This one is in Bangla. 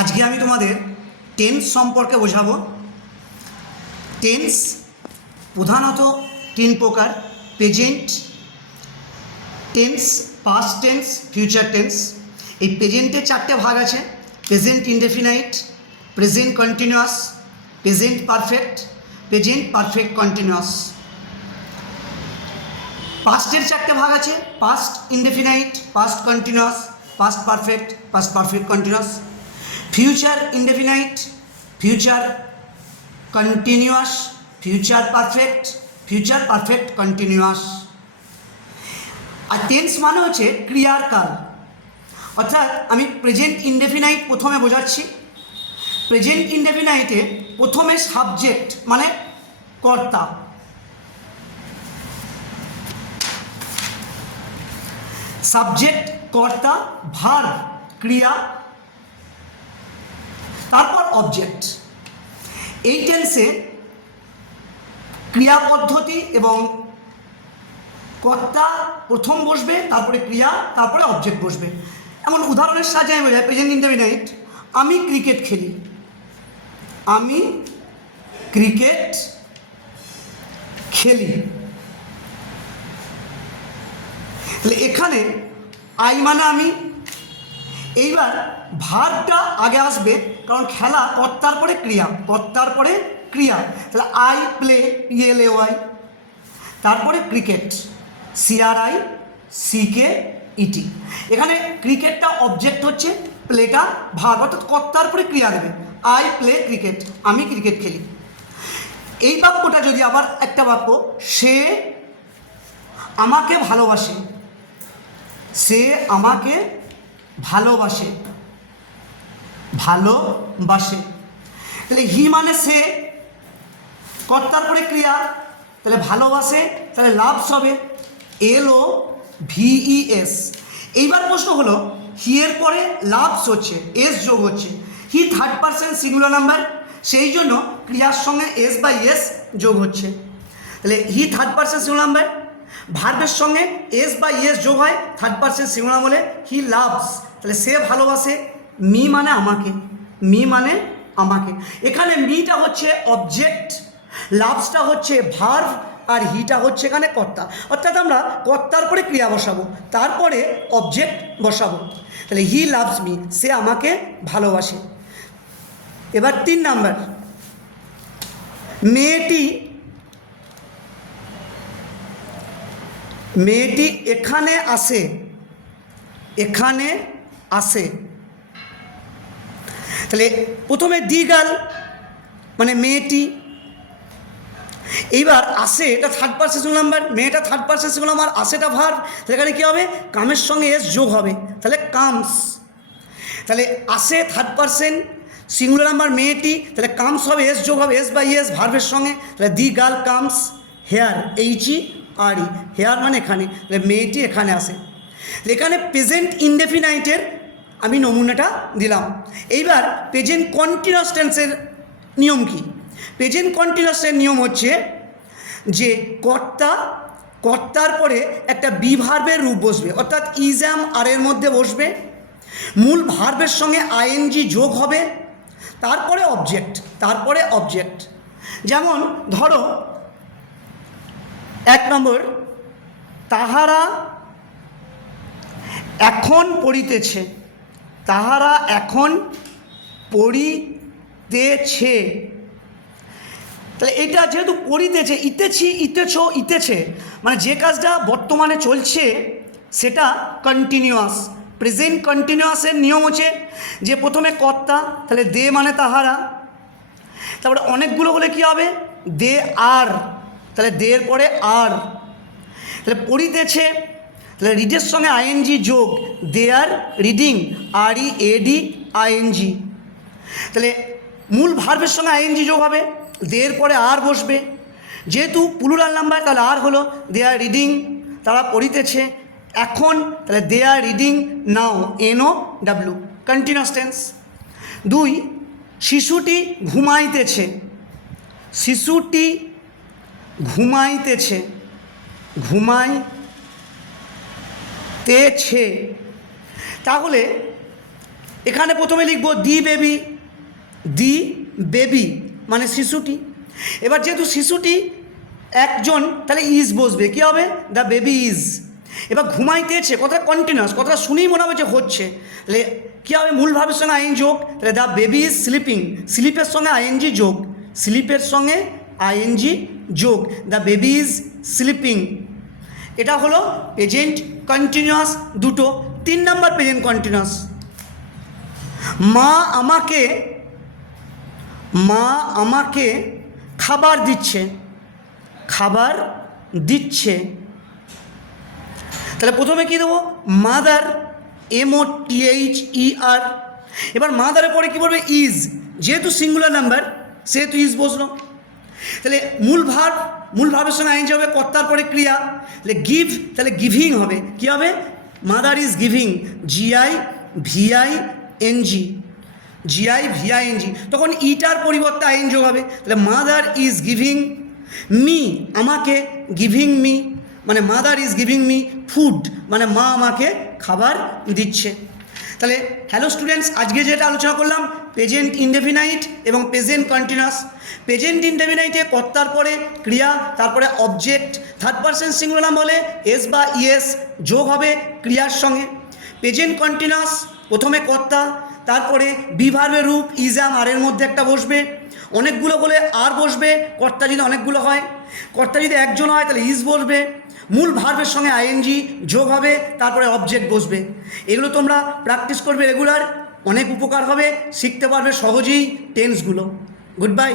আজকে আমি তোমাদের টেন্স সম্পর্কে বোঝাবো। টেন্স প্রধানত তিন প্রকার: present tense, past tense, future tense. এই প্রেজেন্টের চারটে ভাগ আছে: present indefinite, present continuous, present perfect, present perfect continuous. পাস্টের চারটে ভাগ আছে: past indefinite, past continuous, past perfect, past perfect continuous. Future indefinite, future continuous, future perfect, future perfect continuous. আর টেন্স মানে হচ্ছে ক্রিয়ার কাল। অর্থাৎ আমি প্রেজেন্ট ইনডেফিনাইট প্রথমে বোঝাচ্ছি। প্রেজেন্ট ইনডেফিনাইটে প্রথমে সাবজেক্ট মানে কর্তা, সাবজেক্ট কর্তা, ভার্ব ক্রিয়া, তারপর অবজেক্ট। এই টেন্সে ক্রিয়া পদ্ধতি এবং কর্তা প্রথম বসবে, তারপরে ক্রিয়া, তারপরে অবজেক্ট বসবে। এমন উদাহরণের সাহায্যে আমি বোঝাই। প্রেজেন্ট ইনডেফিনাইট: আমি ক্রিকেট খেলি, আমি ক্রিকেট খেলি। তাহলে এখানে আই মানে আমি। এইবার ভার্বটা আগে আসবে, কারণ খেলা কর্তার পরে ক্রিয়া, কর্তার পরে ক্রিয়া। তাহলে আই প্লে, PLAY, তারপরে ক্রিকেট, CRICKET। এখানে ক্রিকেটটা অবজেক্ট হচ্ছে, প্লেটা ভার্ব, অর্থাৎ কর্তার পরে ক্রিয়া দেবে। আই প্লে ক্রিকেট, আমি ক্রিকেট খেলি। এই বাক্যটা যদি আবার একটা বাক্য: সে আমাকে ভালোবাসে, সে আমাকে ভালোবাসে, ভালোবাসে। তাহলে হি মানে সে, কর্তার পরে ক্রিয়া, তাহলে ভালোবাসে, তাহলে লাভস হবে, LOVES। এইবার প্রশ্ন হলো, হি এর পরে লাভস হচ্ছে, এস যোগ হচ্ছে। He third person singular number, সেই জন্য ক্রিয়ার সঙ্গে এস বা এস যোগ হচ্ছে। তাহলে he third person singular number, ভার্বের সঙ্গে এস বা এস যোগ হয় থার্ড পারসন সিঙ্গুলার বলে। হি লাভস, তাহলে সে ভালোবাসে। মি মানে আমাকে, মি মানে আমাকে। এখানে মিটা হচ্ছে অবজেক্ট, লাভসটা হচ্ছে ভার্ব, আর হিটা হচ্ছে এখানে কর্তা। অর্থাৎ আমরা কর্তার পরে ক্রিয়া বসাবো, তারপরে অবজেক্ট বসাবো। তাহলে হি লাভস মি, সে আমাকে ভালোবাসে। এবার 3 নাম্বার, মেয়েটি, মেয়েটি এখানে আসে, এখানে আসে। তাহলে প্রথমে দি গার্ল মানে মেয়েটি, এইবার আসে এটা থার্ড পারসন সিঙ্গুলার নাম্বার, মেয়েটা থার্ড পারসন সিঙ্গুলার নাম্বার, আসেটা ভার্ব। তাহলে এখানে কী হবে? কামের সঙ্গে এস যোগ হবে, তাহলে কামস। তাহলে আসে থার্ড পারসন সিঙ্গুলার নাম্বার মেয়েটি, তাহলে কামস হবে, এস যোগ হবে, এস বাই এস ভার্বের সঙ্গে। তাহলে the girl comes here, HERE, here মানে এখানে। তাহলে মেয়েটি এখানে আসে। এখানে প্রেজেন্ট ইনডেফিনাইটের আমি নমুনাটা দিলাম। এইবার প্রেজেন্ট কন্টিনিউয়াস টেন্সের নিয়ম কী? প্রেজেন্ট কন্টিনিউয়াসের নিয়ম হচ্ছে যে কর্তার পরে একটা বি ভার্বের রূপ বসবে, অর্থাৎ ইজ অ্যাম আর এর মধ্যে বসবে। মূল ভার্বের সঙ্গে ING যোগ হবে, তারপরে অবজেক্ট, তারপরে অবজেক্ট। যেমন ধরো 1 নম্বর, তাহারা এখন পড়িতেছে, তাহারা এখন পড়িতেছে। তাহলে এটা যেহেতু পড়িতেছে, ইতেছি, ইতেছ, ইতেছে, মানে যে কাজটা বর্তমানে চলছে সেটা কন্টিনিউয়াস। প্রেজেন্ট কন্টিনিউয়াসের নিয়ম হচ্ছে যে প্রথমে কর্তা, তাহলে দে মানে তাহারা, তারপরে অনেকগুলো হলে কী হবে? দে আর, তাহলে দের পরে আর। তাহলে পড়িতেছে, তাহলে রিডের সঙ্গে ING যোগ, দে আর রিডিং, READING। তাহলে মূল ভার্বের সঙ্গে ING যোগ হবে, দের পরে আর বসবে। যেহেতু প্লুরাল নাম্বার, তাহলে আর হলো, দে আর রিডিং, তারা পড়িতেছে এখন, তাহলে they are reading now, NOW, continuous tense. 2, শিশুটি ঘুমাইতেছে, শিশুটি ঘুমাইতেছে, ঘুমাইতেছে। তাহলে এখানে প্রথমে লিখব দি বেবি, দি বেবি মানে শিশুটি। এবার যেহেতু শিশুটি একজন, তাহলে ইজ বসবে, কী হবে? The baby is. এবার ঘুমাইতেছে, কথাটা কন্টিনিউয়াস, কথাটা শুনেই মনে হবে যে হচ্ছে, তাহলে কী হবে? মূল ভাবের সঙ্গে আইন যোগ, তাহলে দ্য বেবি ইজ স্লিপিং, স্লিপের সঙ্গে আইএনজি যোগ, স্লিপের সঙ্গে আইএনজি যোগ, দ্য বেবি ইজ স্লিপিং। এটা হলো প্রেজেন্ট কন্টিনিউয়াস দুটো। 3 নাম্বার প্রেজেন্ট কন্টিনিউয়াস, মা আমাকে খাবার দিচ্ছে, খাবার দিচ্ছে। তাহলে প্রথমে কী দেবো? Mother, MOTHER। এবার মাদারের পরে কী বলবে? ইজ, যেহেতু সিঙ্গুলার নাম্বার সেহেতু ইজ বসলো। তাহলে মূল ভাবের সঙ্গে আইন হবে, কর্তার পরে ক্রিয়া, তাহলে গিভ, তাহলে গিভিং হবে, কী হবে? মাদার ইজ গিভিং, GIVING, তখন ইটার পরিবর্তে আইন যোগ হবে, তাহলে মাদার ইজ গিভিং মি, আমাকে, গিভিং মি মানে mother is giving me food, মানে মা আমাকে খাবার দিচ্ছে। তাহলে হ্যালো স্টুডেন্টস, আজকে যেটা আলোচনা করলাম প্রেজেন্ট ইনডেফিনাইট এবং প্রেজেন্ট কন্টিনিউয়াস। প্রেজেন্ট ইনডেফিনাইটে কর্তার পরে ক্রিয়া, তারপরে অবজেক্ট, থার্ড পারসন সিঙ্গুলার নাম হলে এস বা ইএস যোগ হবে ক্রিয়ার সঙ্গে। প্রেজেন্ট কন্টিনিউয়াস প্রথমে কর্তা, তারপরে বি ভার্বের রূপ ইজ অ্যাম আর এর মধ্যে একটা বসবে, অনেকগুলো হলে আর বসবে, কর্তা যদি অনেকগুলো হয়, কর্তা যদি একজন হয় তাহলে ইজ বসবে, মূল ভার্বের সঙ্গে আইএনজি যোগ হবে, তারপরে অবজেক্ট বসবে। এগুলো তোমরা প্র্যাকটিস করবে রেগুলার, অনেক উপকার হবে, শিখতে পারবে সহজেই টেন্সগুলো। Good bye.